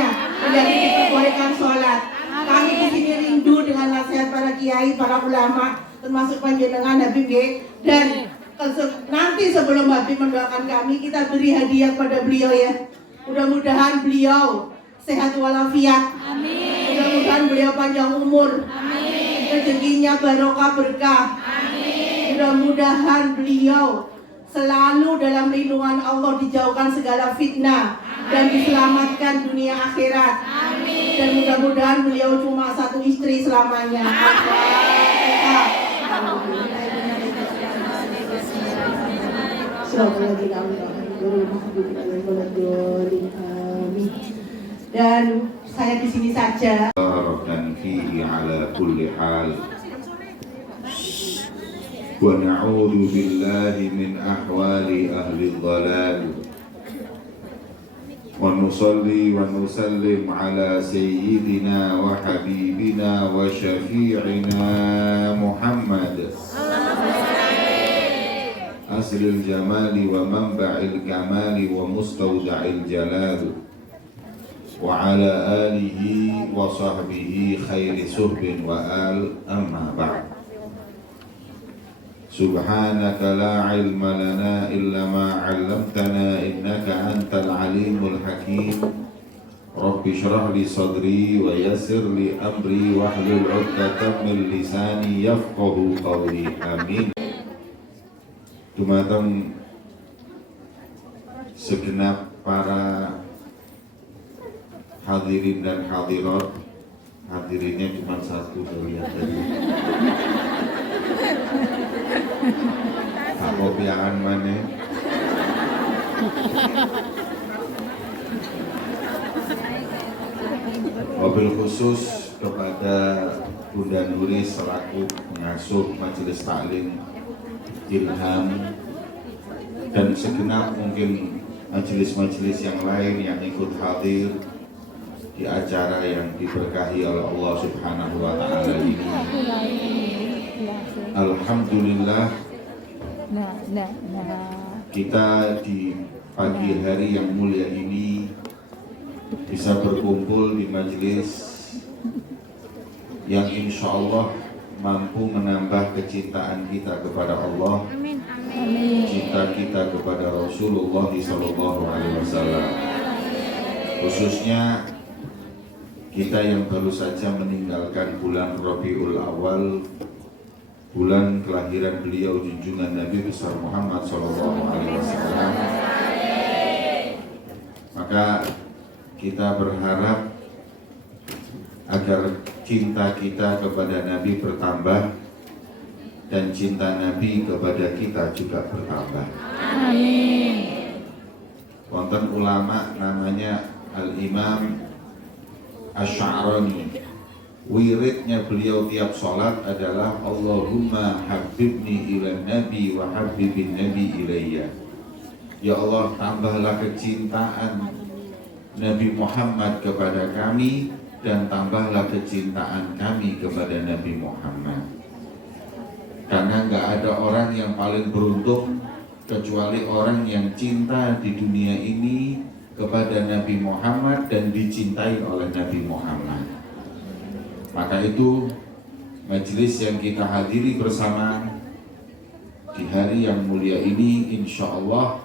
menjadi kebaikan sholat. Kami di sini rindu dengan nasihat para kiai, para ulama, termasuk panjenengan Habib dan nanti sebelum Habib mendoakan kami, kita beri hadiah kepada beliau ya. Mudah-mudahan beliau sehat walafiat. Amin. Mudah-mudahan beliau panjang umur. Amin. Rezekinya barokah berkah. Amin. Mudah-mudahan beliau selalu dalam lindungan Allah, dijauhkan segala fitnah. Amin. Dan diselamatkan dunia akhirat. Amin. Dan mudah-mudahan beliau cuma satu istri selamanya. Dan saya di sini saja. Dan fihi ala kulli hal. Wa na'udzu billahi min ahwali ahli dhalal. Wa nusalli wa nusallim ala sayyidina wa habibina wa syafi'ina Muhammad asril jamali wa manba'il kamali wa mustawda'il jalal wa ala alihi wa sahbihi khairi suhbin wa al amma ba'd. Subhanaka la ilma lana illa ma 'allamtana innaka antal alimul hakim. Rabbi shrah li sadri wa yassir li amri wahlul 'uqdatam min lisani yafqahu qawli. Amin. Dumateng segenap para hadirin dan hadirat. Hadirinnya cuma satu saya tadi. Kopiahan mana? Wabil khusus kepada Bunda Nuri selaku pengasuh Majelis Taklim Ilham dan segenap mungkin majelis-majelis yang lain yang ikut hadir di acara yang diberkahi oleh Allah Subhanahu wa Ta'ala ini. Alhamdulillah, kita di pagi hari yang mulia ini bisa berkumpul di majelis yang insya Allah mampu menambah kecintaan kita kepada Allah, cinta kita kepada Rasulullah SAW. Khususnya kita yang baru saja meninggalkan bulan Rabiul Awal, bulan kelahiran beliau junjungan Nabi besar Muhammad SAW. Maka kita berharap agar cinta kita kepada Nabi bertambah dan cinta Nabi kepada kita juga bertambah. Amin. Wonten ulama namanya Al-Imam Asy'arani. Wiridnya beliau tiap sholat adalah Allahumma habibni ila nabi wa habibin nabi ilayya. Ya Allah, tambahlah kecintaan Nabi Muhammad kepada kami dan tambahlah kecintaan kami kepada Nabi Muhammad. Karena nggak ada orang yang paling beruntung kecuali orang yang cinta di dunia ini kepada Nabi Muhammad dan dicintai oleh Nabi Muhammad. Maka itu majelis yang kita hadiri bersama di hari yang mulia ini insya Allah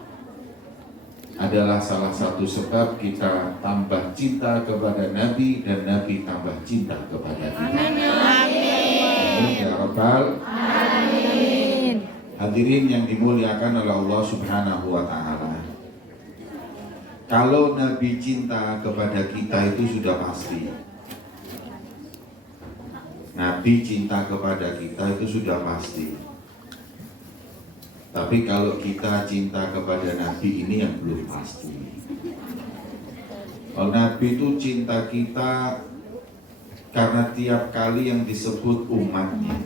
adalah salah satu sebab kita tambah cinta kepada Nabi dan Nabi tambah cinta kepada kita. Amin ya Rabbal Alamin. Hadirin yang dimuliakan oleh Allah Subhanahu wa Ta'ala, kalau Nabi cinta kepada kita itu sudah pasti. Nabi cinta kepada kita itu sudah pasti. Tapi kalau kita cinta kepada Nabi ini yang belum pasti. Kalau Nabi itu cinta kita karena tiap kali yang disebut umatnya,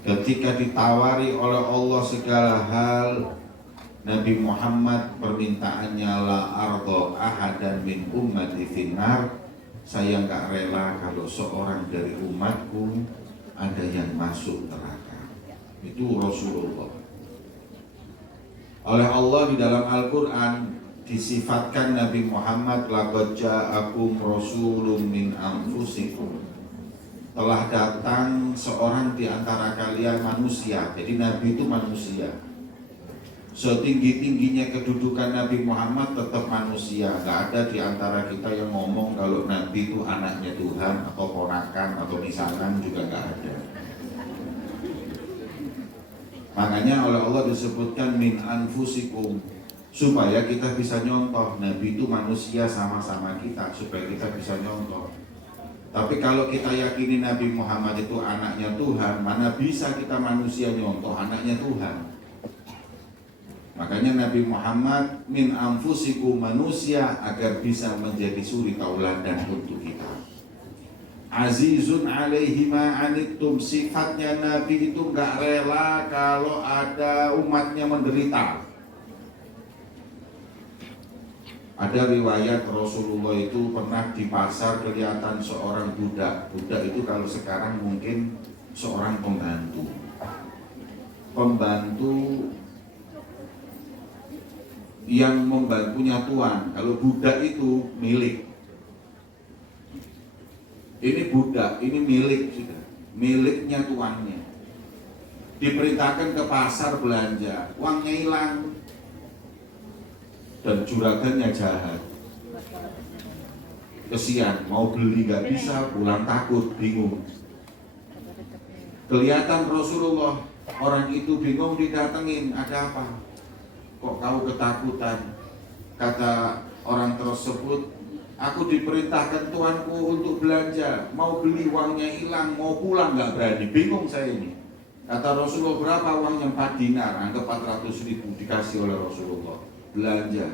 ketika ditawari oleh Allah segala hal, Nabi Muhammad permintaannya la ardo ahadan min ummati finnar. Saya nggak rela kalau seorang dari umatku ada yang masuk neraka. Itu Rasulullah. Oleh Allah di dalam Al-Quran disifatkan Nabi Muhammad, laqad ja'akum rasulun min anfusikum, telah datang seorang di antara kalian manusia. Jadi Nabi itu manusia. Setinggi-tingginya kedudukan Nabi Muhammad tetap manusia. Gak ada di antara kita yang ngomong kalau Nabi itu anaknya Tuhan atau ponakan atau misanan, juga gak ada. Makanya oleh Allah disebutkan min anfusikum, supaya kita bisa nyontoh. Nabi itu manusia sama-sama kita, supaya kita bisa nyontoh. Tapi kalau kita yakini Nabi Muhammad itu anaknya Tuhan, mana bisa kita manusia nyontoh anaknya Tuhan? Makanya Nabi Muhammad min anfusikum, manusia, agar bisa menjadi suri tauladan untuk kita. Azizun alaihi ma anittum, sifatnya Nabi itu gak rela kalau ada umatnya menderita. Ada riwayat Rasulullah itu pernah di pasar kelihatan seorang budak. Budak itu kalau sekarang mungkin seorang pembantu. Pembantu yang membantunya tuan. Kalau budak itu milik. Ini budak, ini milik sudah. Miliknya tuannya. Diperintahkan ke pasar belanja, uangnya hilang. Dan juragannya jahat. Kesian, mau beli gak bisa, pulang takut, bingung. Kelihatan Rasulullah, orang itu bingung, didatengin, ada apa? Kok kau ketakutan? Kata orang tersebut, aku diperintahkan tuanku untuk belanja, mau beli uangnya hilang, mau pulang gak berani, bingung saya ini. Kata Rasulullah, berapa uangnya? 4 dinar, anggap 400.000 dikasih oleh Rasulullah. Belanja.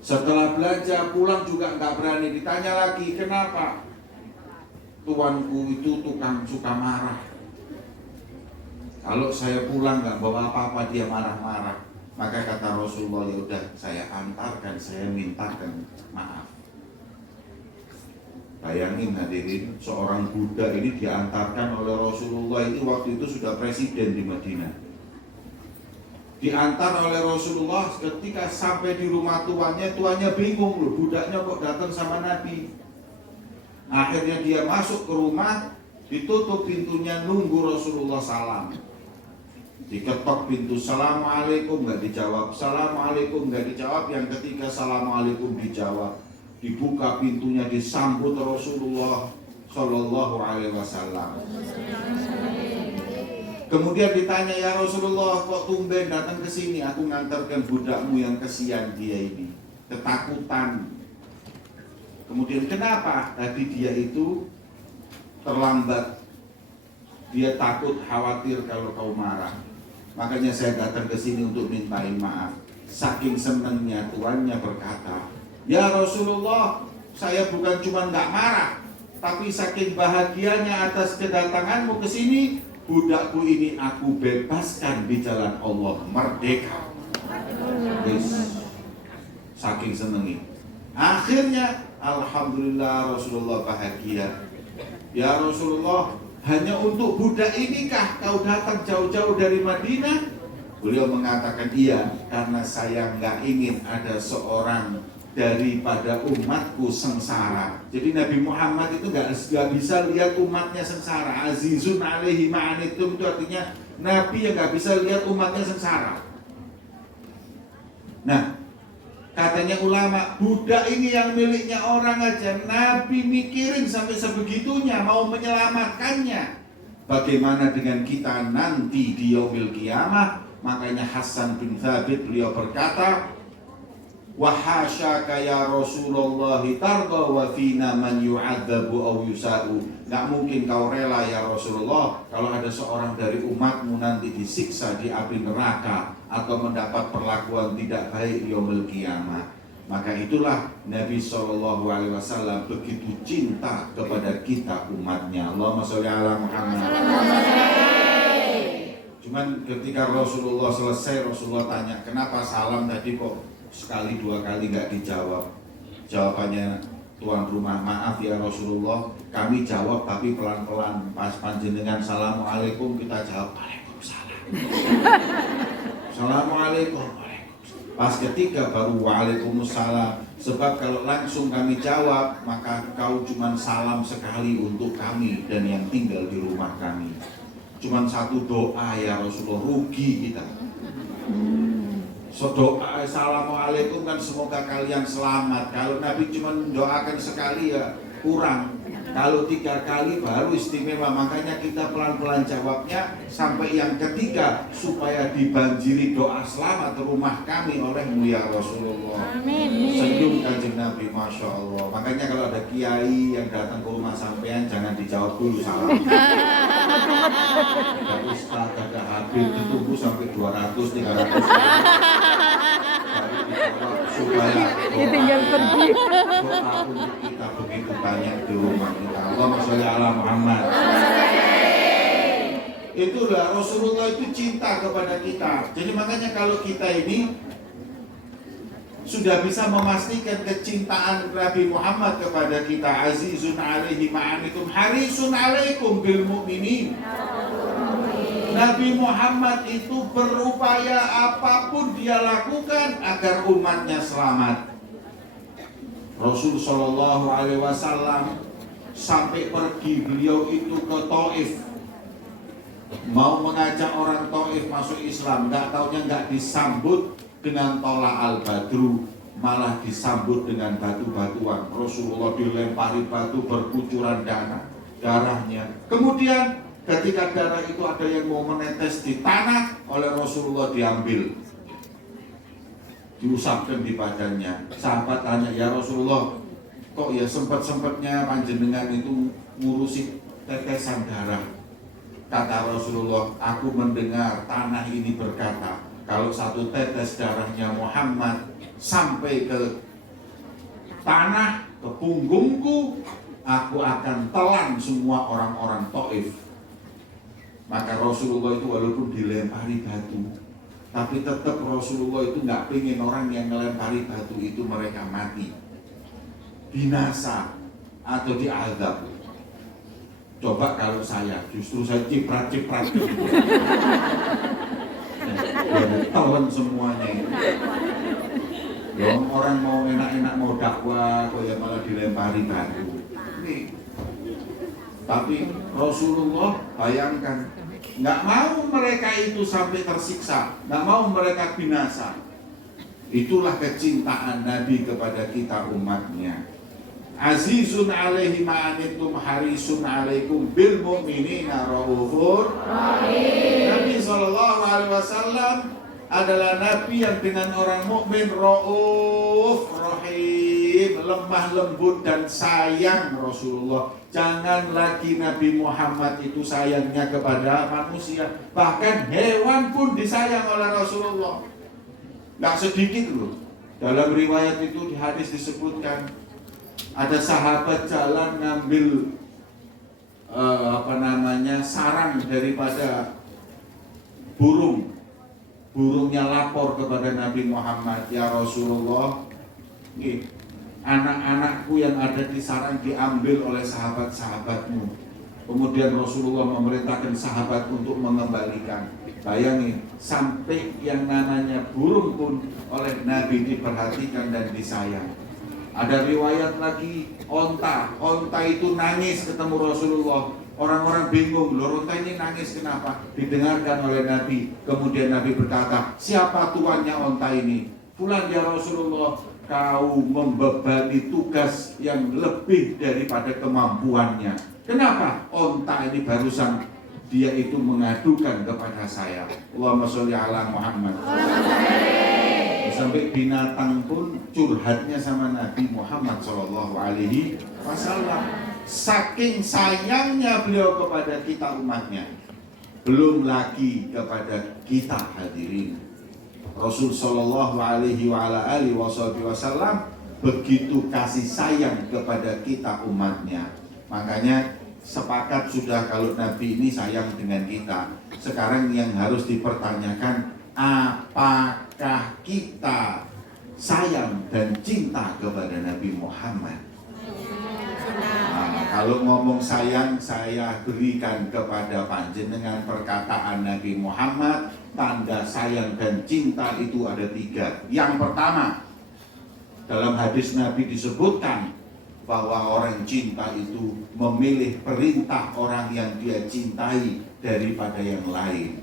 Setelah belanja pulang juga nggak berani. Ditanya lagi, kenapa? Tuanku itu tukang suka marah. Kalau saya pulang nggak bawa apa-apa, dia marah-marah. Maka kata Rasulullah, ya udah saya antarkan, saya mintakan maaf. Bayangin hadirin, seorang budak ini diantarkan oleh Rasulullah, itu waktu itu sudah presiden di Madinah. Diantar oleh Rasulullah, ketika sampai di rumah tuannya bingung loh, budaknya kok datang sama Nabi. Akhirnya dia masuk ke rumah, ditutup pintunya, nunggu Rasulullah salam. Diketok pintu, Assalamualaikum, nggak dijawab. Assalamualaikum, nggak dijawab. Yang ketiga, Assalamualaikum, dijawab. Dibuka pintunya, disambut Rasulullah Shallallahu Alaihi Wasallam. Kemudian ditanya, ya Rasulullah, kok tumben datang ke sini? Aku ngantarkan budakmu yang kesian dia ini, ketakutan. Kemudian kenapa? Tadi dia itu terlambat. Dia takut, khawatir kalau kau marah. Makanya saya datang ke sini untuk mintain maaf. Saking senangnya tuannya berkata, ya Rasulullah, saya bukan cuma nggak marah, tapi saking bahagianya atas kedatanganmu ke sini, budakku ini aku bebaskan di jalan Allah, merdeka. Yes. Saking senengnya. Akhirnya alhamdulillah Rasulullah bahagia. Ya Rasulullah, hanya untuk budak inikah kau datang jauh-jauh dari Madinah? Beliau mengatakan iya, karena saya nggak ingin ada seorang daripada umatku sengsara. Jadi Nabi Muhammad itu nggak bisa lihat umatnya sengsara. Azizun alaihi ma'anittum, itu artinya Nabi yang nggak bisa lihat umatnya sengsara. Nah, katanya ulama, budak ini yang miliknya orang aja Nabi mikirin sampai sebegitunya, mau menyelamatkannya. Bagaimana dengan kita nanti di yaumil qiyamah? Makanya Hasan bin Thabit beliau berkata, wa hasyaka ya Rasulullah tarda wa fina man yu'adzabu aw yusa'u. Enggak mungkin kau rela ya Rasulullah kalau ada seorang dari umatmu nanti disiksa di api neraka atau mendapat perlakuan tidak baik di yaumul qiyamah. Maka itulah Nabi SAW begitu cinta kepada kita umatnya. Allahumma sholli ala Muhammad. Cuman ketika Rasulullah selesai, Rasulullah tanya, kenapa salam tadi kok sekali dua kali nggak dijawab? Jawabannya tuan rumah, maaf ya Rasulullah, kami jawab tapi pelan-pelan. Pas panjenengan Assalamualaikum, kita jawab Waalaikumsalam. Assalamualaikum, Waalaikumsalam. Pas ketiga baru waalaikumsalam. Sebab kalau langsung kami jawab, maka kau cuman salam sekali untuk kami dan yang tinggal di rumah kami. Cuman satu doa ya Rasulullah, rugi kita. So doa assalamualaikum kan semoga kalian selamat. Kalau Nabi cuman doakan sekali ya kurang. Kalau 3 kali baru istimewa. Makanya kita pelan-pelan jawabnya sampai yang ketiga supaya dibanjiri doa selamat rumah kami olehmu ya Rasulullah. Amin. Senyum kanjeng Nabi, masya Allah. Makanya kalau ada kiai yang datang ke rumah sampean jangan dijawab dulu salam. Ada ustaz, ada habib, ditunggu sampai 200-300 supaya Ditinggal pergi. doa untuk kita begitu banyak di rumah kita. Allahumma sholli ala Muhammad. Itulah Rasulullah itu cinta kepada kita. Jadi makanya kalau kita ini sudah bisa memastikan kecintaan Nabi Muhammad kepada kita, azizun alaihi ma'anitum harisun alaikum bil mu'minin. Nabi Muhammad itu berupaya apapun dia lakukan agar umatnya selamat. Rasul Shallallahu Alaihi Wasallam sampai pergi beliau itu ke Taif, mau mengajak orang Taif masuk Islam, nggak taunya nggak disambut dengan tola al-badru, malah disambut dengan batu-batuan. Rasulullah dilempari batu berkucuran darahnya. Kemudian ketika darah itu ada yang mau menetes di tanah, oleh Rasulullah diambil, diusapkan di badannya. Sahabat tanya, ya Rasulullah, kok ya sempat-sempatnya panjenengan itu ngurusi tetesan darah? Kata Rasulullah, aku mendengar tanah ini berkata, kalau satu tetes darahnya Muhammad sampai ke tanah, ke punggungku, aku akan telan semua orang-orang Taif. Maka Rasulullah itu walaupun dilempari batu, tapi tetap Rasulullah itu nggak pengen orang yang melempari batu itu mereka mati, binasa atau diazab. Coba kalau saya, justru saya ciprat-ciprat gitu. Telan semuanya. Loh, orang mau enak-enak mau dakwah, kok ya malah dilempari batu. Ini. Tapi Rasulullah bayangkan, nggak mau mereka itu sampai tersiksa, nggak mau mereka binasa. Itulah kecintaan Nabi kepada kita umatnya. Azizun alaihi ma'anitum harisun alaikum bil mu'minina raufur rahim. Nabi SAW adalah Nabi yang dengan orang mukmin rauf rahim, lemah lembut dan sayang Rasulullah. Jangan lagi Nabi Muhammad itu sayangnya kepada manusia, bahkan hewan pun disayang oleh Rasulullah. Nggak sedikit loh. Dalam riwayat itu di hadis disebutkan ada sahabat jalan ngambil sarang daripada burung. Burungnya lapor kepada Nabi Muhammad, ya Rasulullah, anak-anakku yang ada di sarang diambil oleh sahabat-sahabatmu. Kemudian Rasulullah memerintahkan sahabat untuk mengembalikan. Bayangin, sampai yang namanya burung pun oleh Nabi diperhatikan dan disayang. Ada riwayat lagi, onta itu nangis ketemu Rasulullah. Orang-orang bingung, loh onta ini nangis kenapa? Didengarkan oleh Nabi. Kemudian Nabi berkata, siapa tuannya onta ini? Fulan ya Rasulullah, kau membebani tugas yang lebih daripada kemampuannya. Kenapa? Onta ini barusan dia itu mengadukan kepada saya. Allahumma sholli ala Muhammad. Sampai binatang pun curhatnya sama Nabi Muhammad SAW. Saking sayangnya beliau kepada kita umatnya, belum lagi kepada kita hadirin. Rasul Shallallahu Alaihi Wasallam begitu kasih sayang kepada kita umatnya. Makanya sepakat sudah kalau Nabi ini sayang dengan kita. Sekarang yang harus dipertanyakan, apakah kita sayang dan cinta kepada Nabi Muhammad? Kalau ngomong sayang, saya berikan kepada panjenengan perkataan Nabi Muhammad. Tanda sayang dan cinta itu ada 3. Yang pertama, dalam hadis Nabi disebutkan bahwa orang cinta itu memilih perintah orang yang dia cintai daripada yang lain.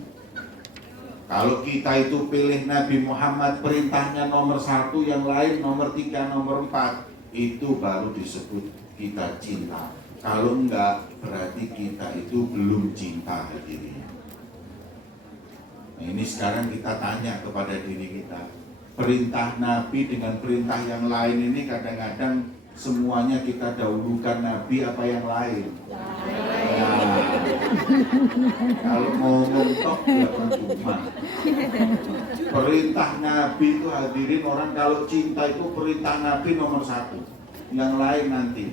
Kalau kita itu pilih Nabi Muhammad, perintahnya nomor 1, yang lain nomor 3, nomor 4, itu baru disebut kita cinta. Kalau enggak, berarti kita itu belum cinta hadirin. Nah, ini sekarang kita tanya kepada diri kita, perintah Nabi dengan perintah yang lain ini kadang-kadang semuanya kita dahulukan Nabi apa yang lain? Ya, kalau ngomong tok ya percuma. Perintah Nabi itu hadirin, orang kalau cinta itu perintah Nabi nomor 1, yang lain nanti.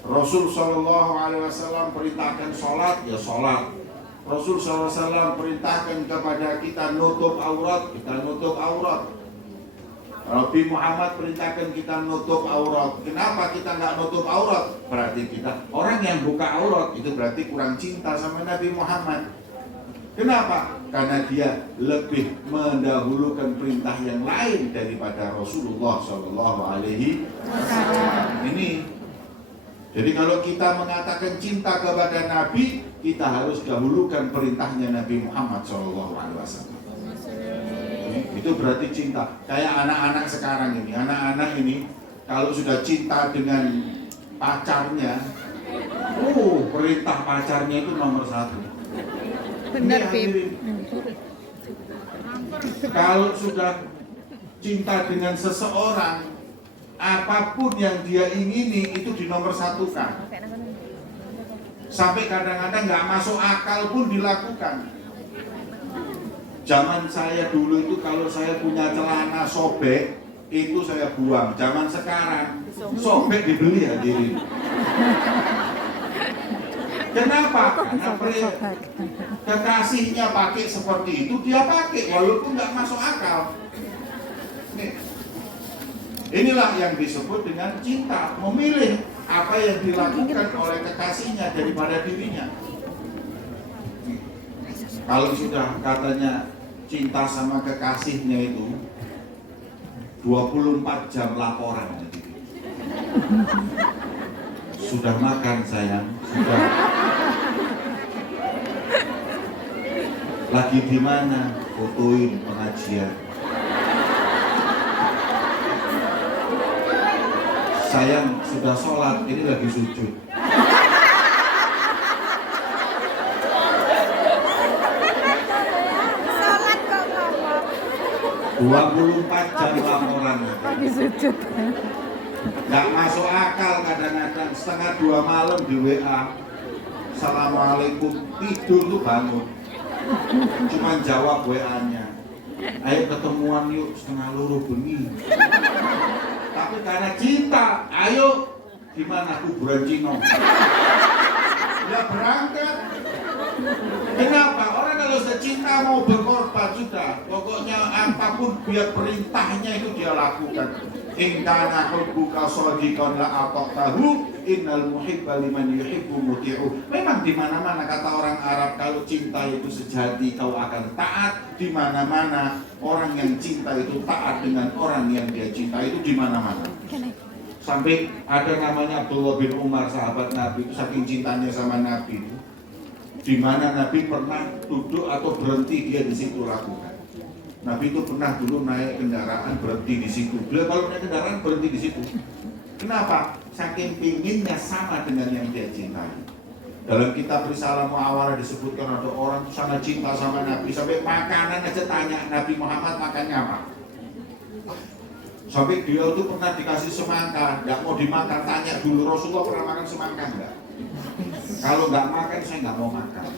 Rasul SAW perintahkan sholat, ya sholat. Rasul SAW perintahkan kepada kita nutup aurat, kita nutup aurat. Nabi Muhammad perintahkan kita nutup aurat. Kenapa kita nggak nutup aurat? Berarti kita, orang yang buka aurat itu berarti kurang cinta sama Nabi Muhammad. Kenapa? Karena dia lebih mendahulukan perintah yang lain daripada Rasulullah SAW. Ini. Jadi kalau kita mengatakan cinta kepada Nabi, kita harus dahulukan perintahnya Nabi Muhammad SAW. Itu berarti cinta. Kayak anak-anak sekarang ini, anak-anak ini kalau sudah cinta dengan pacarnya, perintah pacarnya itu nomor 1. Benar, Bib. Kalau sudah cinta dengan seseorang, apapun yang dia ingini itu dinomor 1-kan. Sampai kadang-kadang nggak masuk akal pun dilakukan. Zaman saya dulu itu kalau saya punya celana sobek, itu saya buang. Zaman sekarang sobek dibeli hadirin. Kenapa? Karena kekasihnya pakai seperti itu, dia pakai walaupun nggak masuk akal. Inilah yang disebut dengan cinta, memilih apa yang dilakukan oleh kekasihnya daripada dirinya. Kalau sudah katanya cinta sama kekasihnya itu 24 jam laporan. Sudah makan sayang? Sudah. Lagi di mana? Fotoin pengajian. Sayang sudah sholat, ini lagi sujud. Sholat kok ngomong. 24 jam laporan. Lagi sujud. Gak masuk akal kadang-kadang setengah 2 malam di WA. Assalamualaikum, tidur tuh bangun. Cuman jawab WA-nya. Ayo ketemuan yuk setengah 2 bengi. Tapi karena cinta, ayo gimana kuburan Cino? Ya berangkat. Kenapa? Orang kalau sudah cinta mau berkorban sudah. Pokoknya apapun biar perintahnya itu dia lakukan. In kana hubbuka shadiqan la ata'tahu innal muhibba liman yuhibbu muti'u. Memang di mana-mana kata orang Arab, kalau cinta itu sejati kau akan taat. Di mana-mana orang yang cinta itu taat dengan orang yang dia cinta, itu di mana-mana. Sampai ada namanya Abdullah bin Umar, sahabat Nabi itu, saking cintanya sama Nabi, di mana Nabi pernah duduk atau berhenti dia di situ lakukan. Nabi itu pernah dulu naik kendaraan berhenti di situ. Beliau kalau naik kendaraan berhenti di situ. Kenapa? Saking pinginnya sama dengan yang dia cintai. Dalam kitab Risalah Mu'awarah disebutkan ada orang sangat cinta sama Nabi, sampai makanan aja tanya Nabi Muhammad makannya apa. Sampai dia itu pernah dikasih semangka, nggak mau dimakan, tanya dulu Rasulullah pernah makan semangka enggak? Kalau nggak makan saya nggak mau makan.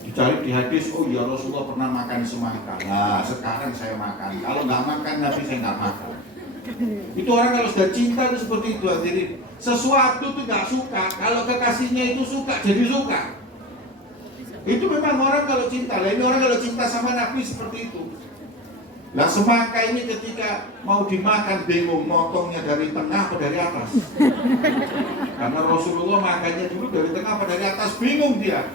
Dicari di hadis, oh ya Rasulullah pernah makan semangka. Nah sekarang saya makan. Kalau nggak makan Nabi saya nggak makan. Itu orang kalau sudah cinta itu seperti itu. Jadi sesuatu itu nggak suka, kalau kekasihnya itu suka jadi suka. Itu memang orang kalau cinta. Lain orang kalau cinta sama Nabi seperti itu. Nah semangka ini ketika mau dimakan bingung motongnya dari tengah atau dari atas. Karena Rasulullah makannya dulu dari tengah atau dari atas, bingung dia.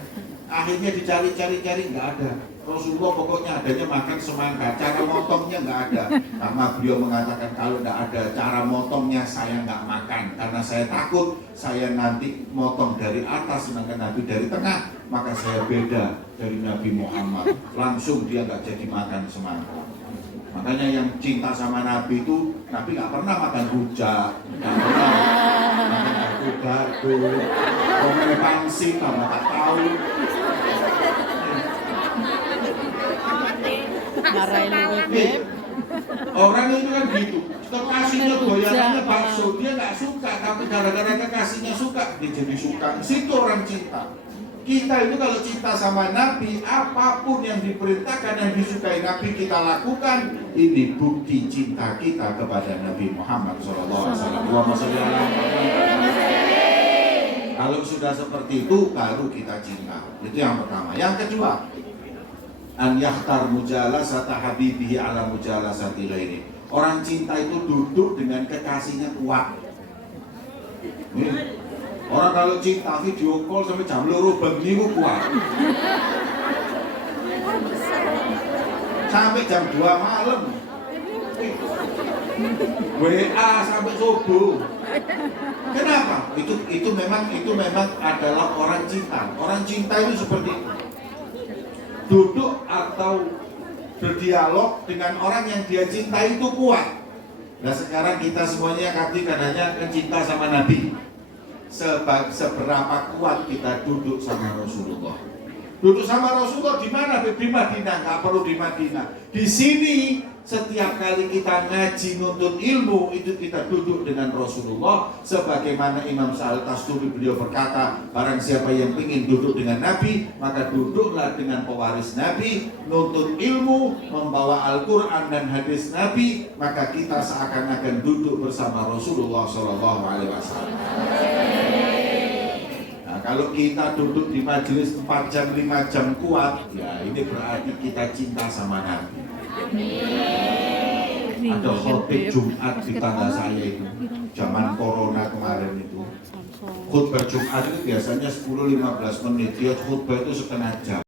Akhirnya dicari-cari nggak ada. Rasulullah pokoknya adanya makan semangka, cara motongnya nggak ada. Karena beliau mengatakan kalau nggak ada cara motongnya saya nggak makan. Karena saya takut saya nanti motong dari atas sedangkan Nabi dari tengah, maka saya beda dari Nabi Muhammad. Langsung dia nggak jadi makan semangka. Makanya yang cinta sama Nabi itu, Nabi nggak pernah makan rujak, nggak pernah makan gado-gado, komen pangsit, nggak tak tahu. Marahin lu, Nih, Beb. orang itu kan gitu, kekasihnya goyangannya bakso, dia nggak suka, tapi gara-gara kekasihnya suka, dia jadi suka. Situ orang cinta. Kita itu kalau cinta sama Nabi, apapun yang diperintahkan dan disukai Nabi kita lakukan. Ini bukti cinta kita kepada Nabi Muhammad SAW. Kalau sudah seperti itu, baru kita cinta. Itu yang pertama. Yang kedua, an yakhtar mujalasata habibihi ala mujalasati ghairi. Orang cinta itu duduk dengan kekasihnya kuat. Nih. Orang kalau cinta video call sampai jam 2 bengi ku kuat. Sampai jam 2 malam. WA sampai subuh. Kenapa? Itu memang adalah orang cinta. Orang cinta itu seperti itu. Duduk atau berdialog dengan orang yang dia cintai itu kuat. Nah sekarang kita semuanya katanya cinta sama Nabi. Seberapa kuat kita duduk sama Rasulullah. Duduk sama Rasulullah di mana? Di Madinah, nggak perlu di Madinah. Di sini setiap kali kita ngaji nuntut ilmu itu kita duduk dengan Rasulullah. Sebagaimana Imam Sa'al Tasturi beliau berkata, barang siapa yang ingin duduk dengan Nabi, maka duduklah dengan pewaris Nabi, nuntut ilmu, membawa Al-Quran dan hadis Nabi, maka kita seakan-akan duduk bersama Rasulullah SAW. Kalau kita duduk di majelis 4 jam, 5 jam kuat, ya ini berarti kita cinta sama Nabi. Ada khotbah Jumat di tangga saya itu, zaman corona kemarin itu. Khutbah Jumat itu biasanya 10-15 menit, dia khutbah itu setengah jam.